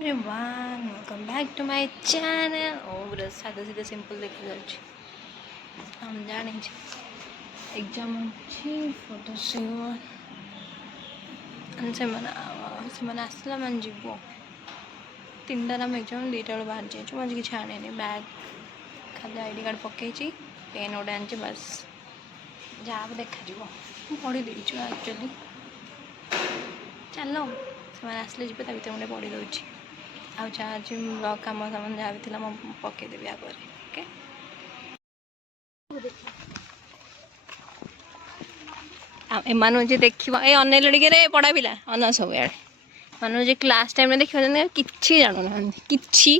Everyone, welcome back to my channel. पूरा सादा सीधा सिंपल देखा जाଉଛି हम जाने एग्जाम अच्छी फोटो ସେମାନେ ଆସିଲା ମାନେ ଯିବ 3ଟାରେ ଆମେ ଏଗ୍ଜାମ୍ 2ଟା ବେଳେ ବାହାରି ଯାଇଛୁ ମୁଁ ଆଜି କିଛି ଆଣିନି ବ୍ୟାଗ୍ ଖାଲି ଆଇଡି କାର୍ଡ଼ ପକେଇଛି ପେନ୍ ଗୋଟେ ଆଣିଛି ବାସ୍ ଯାହା ବି ଦେଖାଯିବ ମୁଁ ପଢ଼ି ଦେଇଛୁ ଆକ୍ଚୁଆଲି ଚାଲ ସେମାନେ ଆସିଲେ ଯିବେ ତା ଭିତରେ ମୁଁ ପଢ଼ି ଦେଉଛି ଆଉ ଯାହା ଅଛି କାମ ସାମାନ ଯାହା ବି ଥିଲା ମୁଁ ପକେଇଦେବି ଆପରେ ଓକେ ଆଉ ଏମାନଙ୍କୁ ଯେ ଦେଖିବ ଏ ଅନେଇଲ ଟିକେ ରେ ପଢ଼ା ପିଲା ଅନା ସବୁଆଡ଼େ ଏମାନଙ୍କୁ ଯେ କ୍ଲାସ୍ ଟାଇମ୍ରେ ଦେଖିବ କିଛି ଜାଣୁନାହାନ୍ତି କିଛି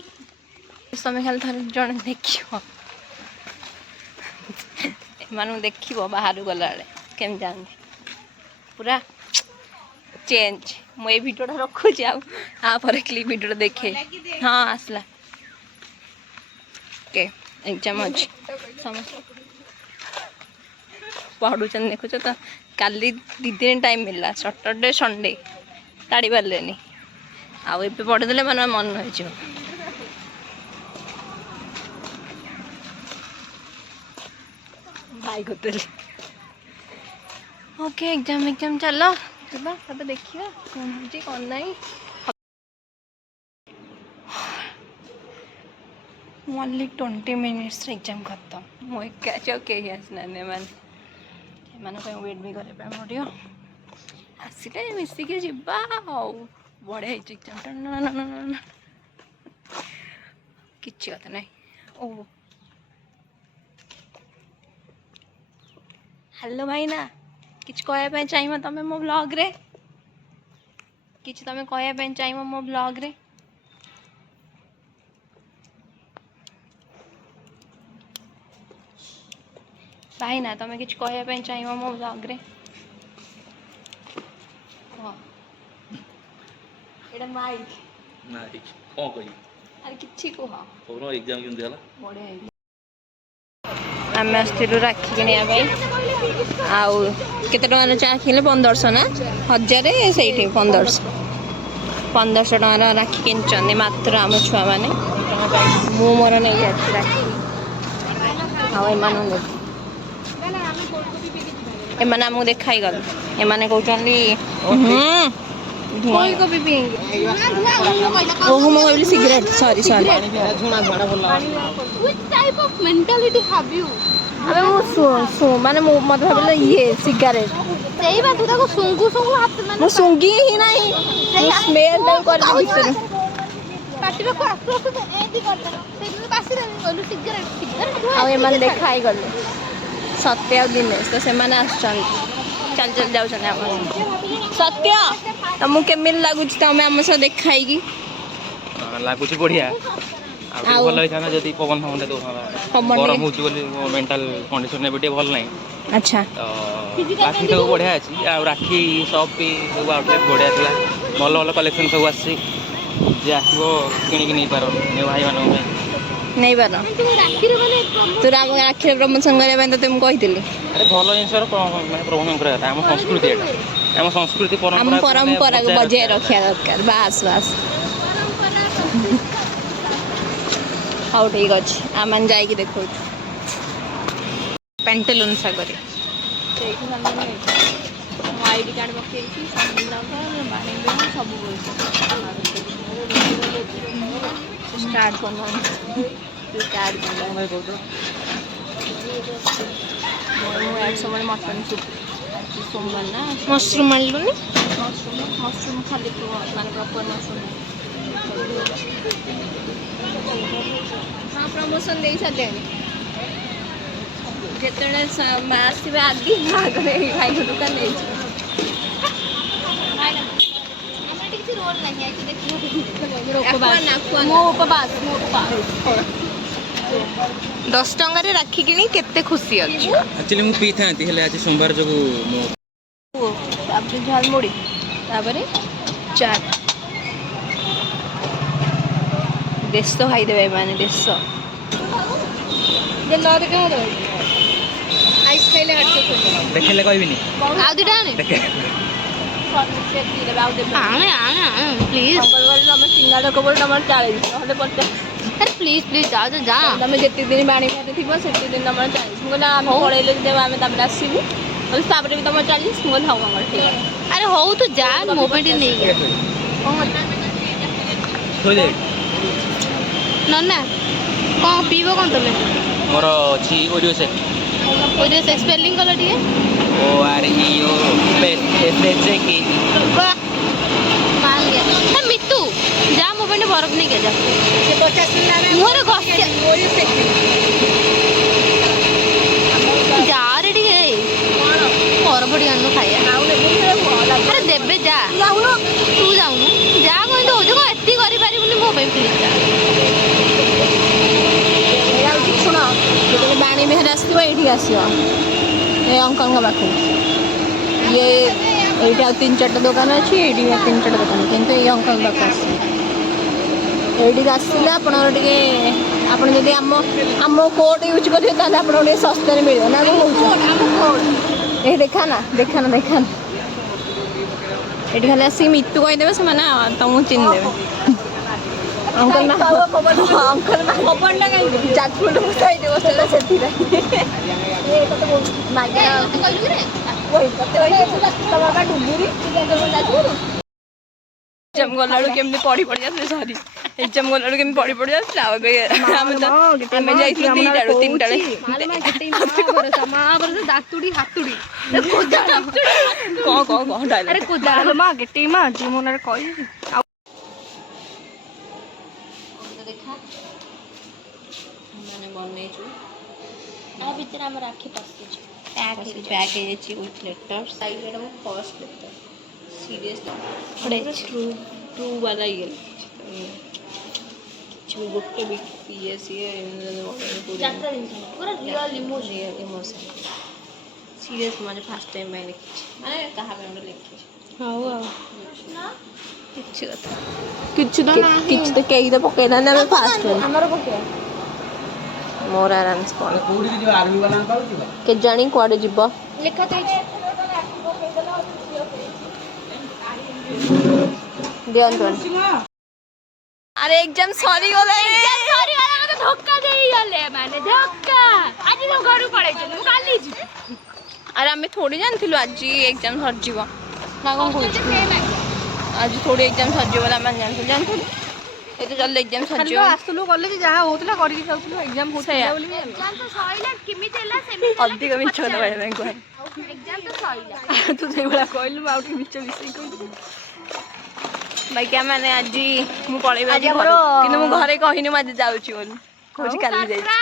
ତମେ ଖାଲି ଥରେ ଜଣେ ଦେଖିବ ଏମାନଙ୍କୁ ଦେଖିବ ବାହାରୁ ଗଲାବେଳେ କେମିତି ଜାଣନ୍ତି ପୁରା ଚେଞ୍ଜ ମୁଁ ଏଇ ଭିଡ଼ିଓଟା ରଖୁଛି ଆଉ ତାପରେ କ୍ଲିପ୍ ଭିଡ଼ିଓଟା ଦେଖେ ହଁ ଆସିଲା ଓକେ ଏଗ୍ଜାମ୍ ଅଛି ସମସ୍ତେ ପଢ଼ୁଛନ୍ତି ଦେଖୁଛ ତ କାଲି 2 ଦିନ ଟାଇମ୍ ମିଳିଲା ସଟର୍ଡେ ସଣ୍ଡେ କାଢ଼ି ପାରିଲେନି ଆଉ ଏବେ ପଢ଼ିଦେଲେ ମାନେ ମନ ହେଇଯିବ ଭାଇ କରିଦେଲି ଓକେ ଏଗ୍ଜାମ୍ ଚାଲ ଯିବା ତାପରେ ଦେଖିବା କ'ଣ ହେଉଛି କ'ଣ ନାହିଁ ओनली 20 मिनिट्स एग्जाम खत्म मु एका कहीं आसना एमाने वेट भी करने पड़ो आसिले मिसिक जा बढ़िया एग्जाम किसी कथा ना ओ हेलो भाईना किछ कहया चाहिए तुम मो ब्लॉग रे किछ तुम कहया चाहिए मो ब्लॉग रे भाई ना तुम किछ कहया चाहिए मो ब्लॉग रे एटा माइक माइक कोन कहि अरे किछि को हा तोरो एग्जाम केम दिला बढ़िया आम आसलु राखी किनिया भाई आउ केते टका चा किनले 1500 ना 1000 सेठी 1500 टका राखी किनचंदी मात्र आम छुआ माने मु मोर नै जाछि राखी आउ एमानु एमाने हमु देखाई गल एमाने कहउचंदी कोई को भी पिएंगे ओहो मो कहली सिगरेट सॉरी झुणा झुणा बोला which type of mentality have you अबे वो सो माने मत भाबले ये सिगरेट सेही बा तू ताको सुंगु हाथ माने मो सुंगी ही नाही स्मेल टाइप कर दे भीतर पाटी को आसु एंती करता सेही पासी रे कहलु सिगरेट आ ए मन देखाई गले सत्य और दिनेश तो से माने आछन चल जाउ छने हम सत्य तुमको केमिल लागुच तमे हम से देखाई की लागुच बढ़िया आ भल होई थाना जदी पवन हमने दो गरम होची बोली मेंटल कंडीशन ने बेटे भल नहीं अच्छा तो बाकी तो बढ़िया अछि आ राखी शॉप भी सब आउटलेट बढ़िया थला भल भल कलेक्शन सब आसी जे आसीबो किनि कि नहीं पारो ने भाई मानो नहीं पारो तू राखी प्रमोशन करबा तो तुम कहितली अरे भल जिनसर माने प्रमोशन करे हम संस्कृति एटा हम संस्कृति परंपरा को बजाय रखिया दरकार बास हाँ ठीक अच्छे आम जा देखो पेंटेलून सागर आईडी कार्ड पकई सब स्टार्ट कर समय मटन सूप सोमवार ना मशरूम आनलुनि मशरूम खाली माने प्रॉपर मशरूम हाँ प्रमोशन दे सारे जिते आसवे आदि आगे भाई दुकान उपवास 10 टंका रे राखी किनी केते खुशी अछि एक्चुअली मु पी थांती हेले आज सोमवार जो आपने झाल मुड़ी तापरे चाट देश तो खाई देबे माने देश जे न देखा दो आइस खाइले हट के देखेले कहबिनी आ दुटा ने ଆଣେ ଆଣେ ଆଣେ ପ୍ଲିଜ୍। ତମେ ସିଙ୍ଗାଡ କବଳ ତମର 40 ନହେଲେ 50। ଆରେ ପ୍ଲିଜ୍ ପ୍ଲିଜ୍ ଯା ଯା ଯା। ତମେ ଯେତିକି ଦିନ ବାଣୀ ଘରେ ଥିବ ସେତିକି ଦିନ ତମର 40। ମୁଁ କହିଲି ଆମେ ପଳେଇଲେ ଯେତେବେଳେ ଆମେ ତାପରେ ଆସିବୁ ତାପରେ ବି ତମର 40। ମୁଁ କହିଲି ହଉ ଆମର ଠିକ୍ ଅଛି। ଆରେ ହଉ ତୁ ଯା ମୋ ପାଇଁ ଟିକେ ନେଇକି ନନା କ'ଣ ପିଇବ କ'ଣ ତମେ? ମୋର ଅଛି Oreo shake. Oreo shake spelling କଲ ଟିକେ। OREO SHAK। ମିତୁ ଯା ମୋ ପାଇଁ ବରଫ ନେଇକି ଯା। ମୁହଁରେ ଘଷି ଯାରେ ଟିକେ ବରଫ ଟିକେ ଆଣୁ ଖାଇବା। ଆରେ ଦେବେ ଯା ତୁ ଯାଉନୁ ଯା କହିନ୍ତୁ ହଉଛି କ'ଣ ଏତିକି କରିପାରିବୁନି ମୋ ପାଇଁ ପ୍ଲିଜ୍ ଯା। ଶୁଣ ଯେତେବେଳେ ବାଣୀ ବେହେରା ଆସିଥିବ ଏଇଠିକି ଆସିବ ଏ ଅଙ୍କଲଙ୍କ ପାଖକୁ। ଇଏ ଏଇଠି ଆଉ 3-4ଟା ଦୋକାନ ଅଛି ଏଇଠି 3-4ଟା ଦୋକାନ କିନ୍ତୁ ଏଇ ଅଙ୍କଲଙ୍କ ପାଖକୁ ଆସିବ। ଏଇଠିକି ଆସିଲେ ଆପଣଙ୍କର ଟିକେ ଆପଣ ଯଦି ଆମ କୋଡ୍ ୟୁଜ୍ କରିବେ ତାହେଲେ ଆପଣଙ୍କୁ ଟିକେ ଶସ୍ତାରେ ମିଳିବ ନା କ'ଣ କହୁଛ? ଏଇ ଦେଖାନା ଏଠି ଖାଲି ଆସିକି ମିତୁ କହିଦେବେ ସେମାନେ ତମକୁ ଚିହ୍ନିଦେବେ। ଅଙ୍କଲ ନା ଯାଜପୁର ସେଥିପାଇଁ ଏକ୍ଜାମ୍ ଗଲାବେଳକୁ କେମିତି ପଢି ଯାଉଥିଲେ ସରି ଏକ୍ଜାମ୍ ଗଲାବେଳକୁ କେମିତି ପଢି ଯାଉଥିଲେ ଆଉ ଏବେ ଆମେ ଯାଇଥିଲୁ 2ଟାରୁ 3ଟାରେ ଦାତୁଡ଼ି ହାତୁଡ଼ି କଣ ଡାଇଲଗ୍ ମା ଗେଟି ମା ତୁ ମୋ ନାଁରେ କହିବି ଆଉ ଦେଖା ମାନେ ବନେଇଛୁ ତା ଭିତରେ ଆମ ରାକ୍ଷୀ ପଶିଛି ପ୍ୟାକ୍ ହେଇଯାଇଛି ୱିଥ୍ ଲେଟର୍ ସାଇଡ୍ ଏଇଟା ମୋ ଫର୍ଷ୍ଟ ଲେଟର୍ ସିରିୟସ୍ ଟ୍ରୁ ବାଲା ଇଏ କିଛି ବି ଗୋଟେ ବି ଇଏ ସିଏ ପୁରା ରିଅଲ୍ ଇମୋସନ୍ ସିରିୟସ୍ ମାନେ ଫାର୍ଷ୍ଟ ଟାଇମ୍ ପାଇଁ ଲେଖିଛି ମାନେ କାହା ପାଇଁ ଗୋଟେ ଲେଖିଛି। ହଉ ଆଉ କିଛି ତ କେହି ତ ପକେଇନାହାନ୍ତି ଆମେ ଫାଷ୍ଟ ଆମର ପକେଇବା ମୋର ଆରାମସେ କ'ଣ କେଜାଣି କୁଆଡ଼େ ଯିବ ଲେଖା ଯାଇଛି ଦିଅନ୍ତୁ। ଆରେ ଏକ୍ଜାମ୍ ସରିଗଲାଣି। ଧୋକା ଦେଇଗଲେ ମାନେ ଧୋକା ଆଜି ତ ଘରୁ ପଳେଇଛନ୍ତି ମୁଁ କାଲି ଯିବି। ଆରେ ଆମେ ଥୋଡ଼ି ଜାଣିଥିଲୁ ଆଜି ଏକ୍ଜାମ୍ ସରିଯିବ ନା କ'ଣ କହୁଛୁ? ଆଜି ଥୋଡ଼ି ଏକ୍ଜାମ୍ ସରିଯିବ ବୋଲି ଆମେ ଜାଣିଥିଲୁ ଏତେ ଜଲ୍ଦି ଏକ୍ଜାମ୍ ସରିଯିବ। ଆସିଥିଲୁ କଲେଜ ଯାହା ହଉଥିଲା କରିକି ଯାଉଥିଲୁ ଏକ୍ଜାମ୍ ସେଇଆ କେମିତି ହେଲା ସେମିତି ଅଧିକ ମିଛ କଥା କହିବା ପାଇଁ କୁହ ଏକ୍ଜାମ୍ ତ ସଇଲା। ତୁ ସେଇଭଳିଆ କହିଲୁ ମୁଁ ଆଉ ଟିକେ ମିଛ ମିଶେଇ କହିଲି ବାଇକା ମାନେ ଆଜି ମୁଁ ପଳେଇବି ଆଜି ଘର କିନ୍ତୁ ମୁଁ ଘରେ କହିନି ମୁଁ ଆଜି ଯାଉଛି ବୋଲି କହୁଛି କାଲି ଯାଇଛି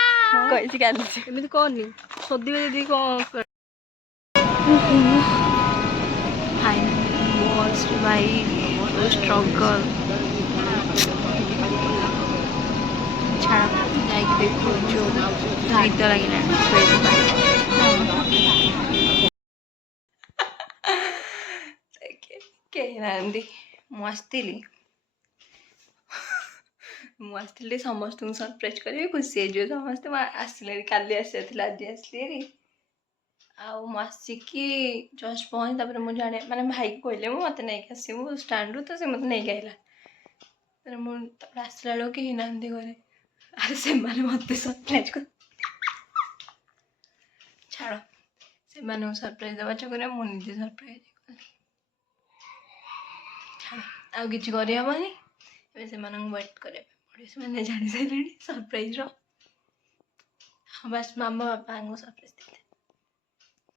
କହିଛି କାଲି ଏମିତି କହନି ସୋଦିବେ ଯଦି କ'ଣ ଭାଇ ଷ୍ଟ୍ରଗଲ୍ ଛାଡ଼ ଯାଇକି ଦେଖୁଛୁ ନିଦ ଲାଗିଲାଣି କେହି ନାହାନ୍ତି ମୁଁ ଆସିଥିଲି ସମସ୍ତଙ୍କୁ ସରପ୍ରାଇଜ୍ କରିବି ଖୁସି ହେଇଯିବ ସମସ୍ତେ ମୁଁ ଆସିଲେଣି କାଲି ଆସିବାର ଥିଲା ଆଜି ଆସିଲି ହେରି ଆଉ ମୁଁ ଆସିକି ଜଷ୍ଟ ପହଞ୍ଚି ତାପରେ ମୁଁ ଜାଣେ ମାନେ ଭାଇକି କହିଲେ ମୁଁ ମୋତେ ନେଇକି ଆସିବୁ ଷ୍ଟାଣ୍ଡରୁ ତ ସେ ମୋତେ ନେଇକି ଆସିଲା ତାପରେ ମୁଁ ତାପରେ ଆସିଲା ବେଳକୁ କେହି ନାହାନ୍ତି ଘରେ ଆରେ ସେମାନେ ମୋତେ ସରପ୍ରାଇଜ୍ କରି ଛାଡ଼ ସେମାନଙ୍କୁ ସରପ୍ରାଇଜ୍ ଦେବା ଚକରେ ମୁଁ ନିଜେ ସରପ୍ରାଇଜ୍ କଲି ଛାଡ଼ ଆଉ କିଛି କରିହେବନି ଏବେ ସେମାନଙ୍କୁ ୱେଟ୍ କରିବା ପାଇଁ ପଡ଼ିବ ସେମାନେ ଜାଣି ସାରିଲେଣି ସରପ୍ରାଇଜ୍ର ହଁ ବାସ୍ ମାମା ବାପାଙ୍କୁ ସରପ୍ରାଇଜ୍